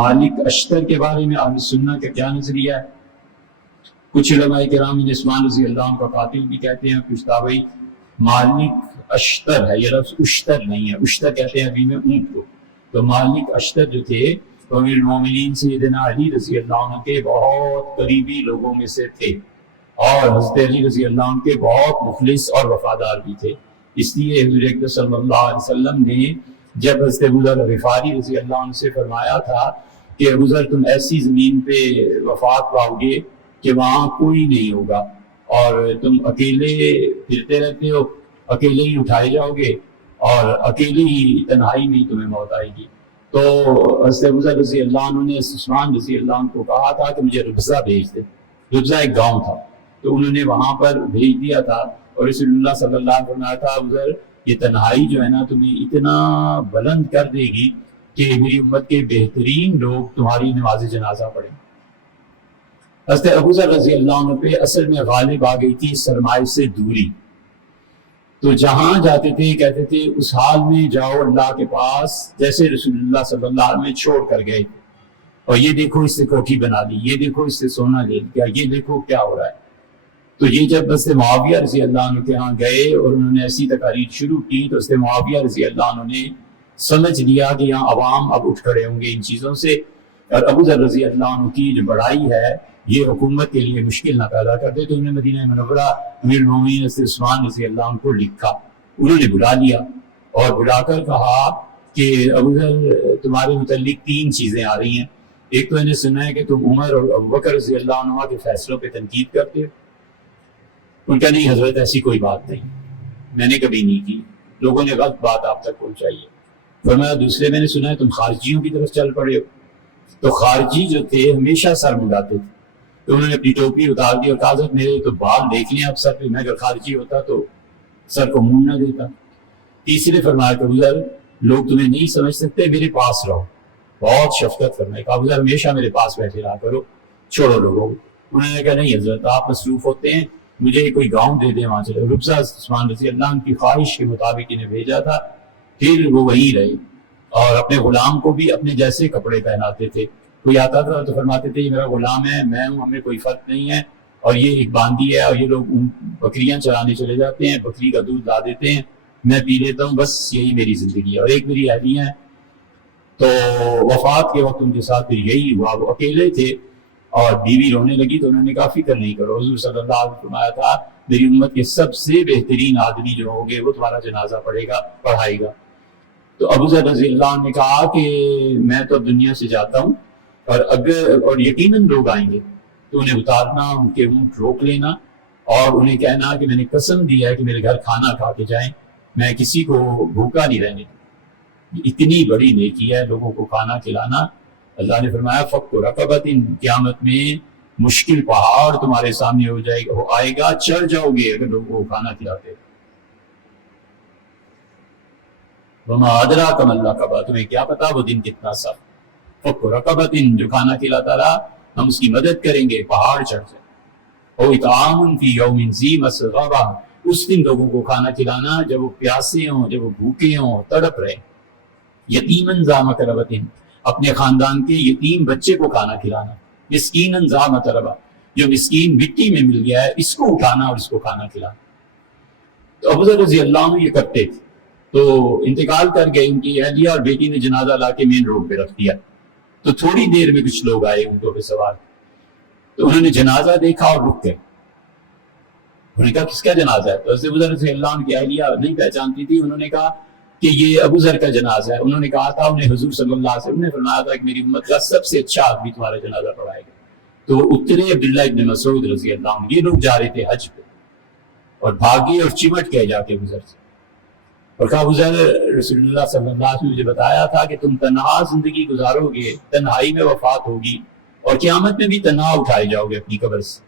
مالک اشتر کے بارے میں اہل سنہ کا کیا نظریہ ہے؟ کچھ علماء کرام انہیں عثمان رضی اللہ عنہ کا قاتل بھی کہتے ہیں، کچھ تابعی مالک اشتر ہے، یہ لفظ اشتر نہیں ہے، اشتر کہتے ہیں عربی میں اونٹ کو، تو مالک اشتر جو تھے امیر المومنین سیدنا علی رضی اللہ عنہ کے بہت قریبی لوگوں میں سے تھے، اور حضرت علی رضی اللہ عنہ کے بہت مخلص اور وفادار بھی تھے۔ اس لیے حضور اکرم صلی اللہ علیہ وسلم نے جب حضرت ابو ذر غفاری رضی اللہ عنہ سے فرمایا تھا کہ ابو ذر تم ایسی زمین پہ وفات پاؤ گے کہ وہاں کوئی نہیں ہوگا اور تم اکیلے پھرتے رہتے ہو، اکیلے ہی اٹھائے جاؤ گے اور اکیلے ہی تنہائی میں تمہیں موت آئے گی، تو حضرت ابو ذر رضی اللہ عنہ نے عثمان رضی اللہ عنہ کو کہا تھا کہ مجھے ربضہ بھیج دے۔ ربضہ ایک گاؤں تھا، تو انہوں نے وہاں پر بھیج دیا تھا، اور رسول اللہ صلی اللہ علیہ وسلم نے کہا ابو ذر یہ تنہائی جو ہے نا تمہیں اتنا بلند کر دے گی کہ میری امت کے بہترین لوگ تمہاری نماز جنازہ پڑھیں۔ حضرت ابو ذر رضی اللہ عنہ پہ اصل میں غالب آ گئی تھی سرمائے سے دوری، تو جہاں جاتے تھے کہتے تھے اس حال میں جاؤ اللہ کے پاس جیسے رسول اللہ صلی اللہ علیہ وسلم چھوڑ کر گئے، اور یہ دیکھو اس سے کوٹھی بنا لی، یہ دیکھو اس سے سونا لے لیا، یہ دیکھو کیا ہو رہا ہے۔ تو یہ جب حضرت معاویہ رضی اللہ عنہ کے ہاں گئے اور انہوں نے ایسی تقاریر شروع کی تو حضرت معاویہ رضی اللہ عنہ نے سمجھ لیا کہ یہاں عوام اب اٹھ کھڑے ہوں گے ان چیزوں سے، اور ابو ذر رضی اللہ عنہ کی جو بڑائی ہے یہ حکومت کے لیے مشکل نہ پیدا کر دے، تو انہوں نے مدینہ منورہ امیر المومنین حضرت عثمان رضی اللہ عنہ کو لکھا، انہوں نے بلا لیا اور بلا کر کہا کہ ابو ذر تمہارے متعلق 3 چیزیں آ رہی ہیں، ایک تو انہیں سنا ہے کہ تم عمر اور ابو بکر رضی اللہ عنہ کے فیصلوں پہ تنقید کرتے ہو۔ ان کا نہیں حضرت ایسی کوئی بات نہیں، میں نے کبھی نہیں کی، لوگوں نے غلط بات آپ تک پہنچائی ہے۔ فرمایا دوسرے میں نے سنا ہے تم خارجیوں کی طرف چل پڑے ہو، تو خارجی جو تھے ہمیشہ سر مڈاتے تھے، تو انہوں نے اپنی ٹوپی اتار دی اور کہا حضرت میرے تو بال دیکھ لیں اب سر پہ، میں اگر خارجی ہوتا تو سر کو منہ نہ دیتا۔ تیسرے فرمایا کہ ابو ذر لوگ تمہیں نہیں سمجھ سکتے، میرے پاس رہو، بہت شفقت فرمائی، کہا ابو ذر ہمیشہ میرے پاس بیٹھے رہا کرو، چھوڑو لوگوں کو۔ انہوں نے کہا نہیں حضرت آپ مصروف ہوتے ہیں، مجھے کوئی گاؤں دے دیں وہاں چلے۔ ربضہ عثمان رضی اللہ عنہ کی خواہش کے مطابق انہیں بھیجا تھا، پھر وہ وہیں رہے اور اپنے غلام کو بھی اپنے جیسے کپڑے پہناتے تھے، کوئی آتا تھا تو فرماتے تھے یہ میرا غلام ہے، میں ہوں، ہمیں کوئی فرق نہیں ہے، اور یہ ایک باندی ہے اور یہ لوگ بکریاں چرانے چلے جاتے ہیں، بکری کا دودھ لا دیتے ہیں، میں پی لیتا ہوں، بس یہی میری زندگی ہے۔ اور ایک میری اہلیہ ہیں، تو وفات کے وقت ان کے ساتھ پھر یہی ہوا، وہ اکیلے تھے اور بیوی رونے لگی تو انہوں نے کہا فکر نہیں کرو، حضور صلی اللہ علیہ وسلم فرمایا تھا میری امت کے سب سے بہترین آدمی جو ہوں گے وہ تمہارا جنازہ پڑھائے گا۔ تو ابو ذر رضی اللہ عنہ نے کہا کہ میں تو اب دنیا سے جاتا ہوں، اور یقیناً لوگ آئیں گے تو انہیں اتارنا، ان کے اونٹ روک لینا اور انہیں کہنا کہ میں نے قسم دی ہے کہ میرے گھر کھانا کھا کے جائیں، میں کسی کو بھوکا نہیں رہنے دوں۔ اتنی بڑی نیکی ہے لوگوں کو کھانا کھلانا۔ اللہ نے فرمایا فک رقبت، قیامت میں مشکل پہاڑ تمہارے سامنے آئے گا، چڑھ جاؤ گے اگر لوگوں کو کھانا کھلاتے۔ وما ادراک ما العقبہ، تمہیں کیا پتا وہ دن کتنا سخت۔ فک رقبت، جو کھانا کھلاتا رہا ہم اس کی مدد کریں گے، پہاڑ چڑھ جائے۔ او اطعام فی یوم ذی مسغبہ، اس دن لوگوں کو کھانا کھلانا جب وہ پیاسے ہوں، جب وہ بھوکے ہوں، تڑپ رہے۔ یتیما ذا مقربۃ، اپنے خاندان کے یتیم بچے کو کھانا کھلانا۔ مسکینا ذا متربہ، جو مسکین مٹی میں مل گیا ہے اس کو اٹھانا اور اس کو کھانا کھلانا۔ تو ابو ذر رضی اللہ عنہ یہ کرتے تھے، تو انتقال کر گئے، ان کی اہلیہ اور بیٹی نے جنازہ لا کے مین روڈ پہ رکھ دیا، تو تھوڑی دیر میں کچھ لوگ آئے اونٹوں پہ سوار، تو انہوں نے جنازہ دیکھا اور رک گئے۔ انہوں نے کہا کس کا جنازہ ہے؟ تو حضرت ابو ذر رضی اللہ عنہ کی اہلیہ نہیں پہچانتی تھی، انہوں نے کہا کہ یہ ابو ذر کا جنازہ ہے۔ انہوں نے کہا تھا انہیں حضور صلی اللہ علیہ وسلم نے فرمایا تھا کہ میری امت کا سب سے اچھا آدمی تمہارا جنازہ پڑھائے گا۔ تو اترے عبداللہ ابن مسعود رضی اللہ عنہ، یہ لوگ جا رہے تھے حج پہ، اور بھاگے اور چمٹ گئے جا کے ابو ذر سے، اور کہا ابو ذر رسول اللہ صلی اللہ علیہ وسلم نے مجھے بتایا تھا کہ تم تنہا زندگی گزارو گے، تنہائی میں وفات ہوگی اور قیامت میں بھی تنہا اٹھائے جاؤ گے اپنی قبر سے۔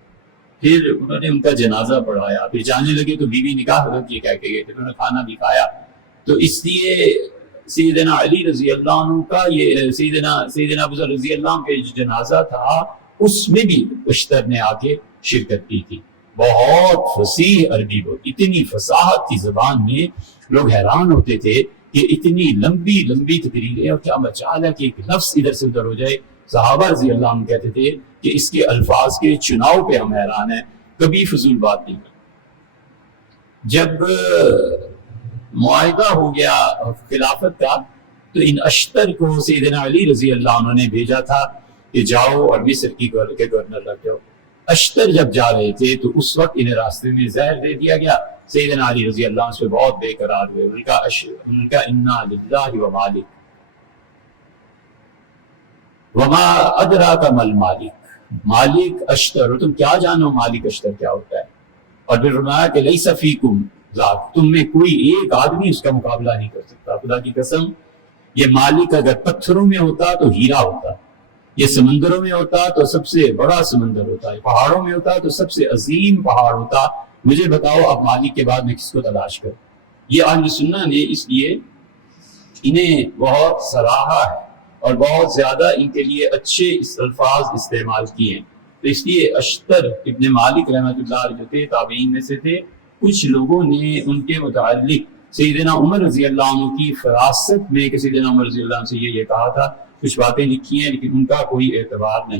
پھر انہوں نے ان کا جنازہ پڑھایا، پھر جانے لگے تو بیوی نے کہا حضرت یہ کہہ کے گئے تھے، انہوں نے کھانا بھی کھایا۔ تو اس لیے سیدنا علی رضی اللہ عنہ کا یہ سیدنا ابو ذر رضی اللہ عنہ کا جو جنازہ تھا اس میں بھی اشتر نے آ کے شرکت کی تھی۔ بہت فصیح عربی، اتنی فصاحت کی زبان میں لوگ حیران ہوتے تھے کہ اتنی لمبی لمبی تقریریں اور کیا مجال ہے کہ ایک لفظ ادھر سے ادھر ہو جائے. صحابہ رضی اللہ عنہ کہتے تھے کہ اس کے الفاظ کے چناؤ پہ ہم حیران ہیں, کبھی فضول بات نہیں کرتے. جب معاہدہ ہو گیا خلافت کا تو ان اشتر کو سیدنا علی رضی اللہ عنہ نے بھیجا تھا کہ جاؤ اور مصر کے گورنر لگ جاؤ. اشتر جب جا رہے تھے تو اس وقت انہیں راستے میں زہر دے دیا گیا. سیدنا علی رضی اللہ عنہ سے بہت بے قرار ہوئے. ان کا انا للہ و مالک وما ادراک مل مالک, مالک اشتر, اور تم کیا جانو مالک اشتر کیا ہوتا ہے. اور پھر فرمایا کہ لیس فیکم ذاک, تم میں کوئی ایک آدمی اس کا مقابلہ نہیں کر سکتا. خدا کی قسم یہ مالک اگر پتھروں میں ہوتا تو ہیرا ہوتا, یہ سمندروں میں ہوتا تو سب سے بڑا سمندر ہوتا, پہاڑوں میں ہوتا تو سب سے عظیم پہاڑ ہوتا. مجھے بتاؤ اب مالک کے بعد میں کس کو تلاش کروں. یہ اہل سنہ نے اس لیے انہیں بہت سراہا ہے اور بہت زیادہ ان کے لیے اچھے الفاظ استعمال کیے ہیں. تو اس لیے اشتر ابن مالک رحمۃ اللہ علیہ جو تھے تابعین میں سے تھے, کچھ لوگوں نے ان کے متعلق سیدنا عمر رضی اللہ عنہ کی فراست میں کہ سیدنا عمر رضی اللہ عنہ سے یہ کہا تھا, کچھ باتیں لکھی ہیں لیکن ان کا کوئی اعتبار نہیں.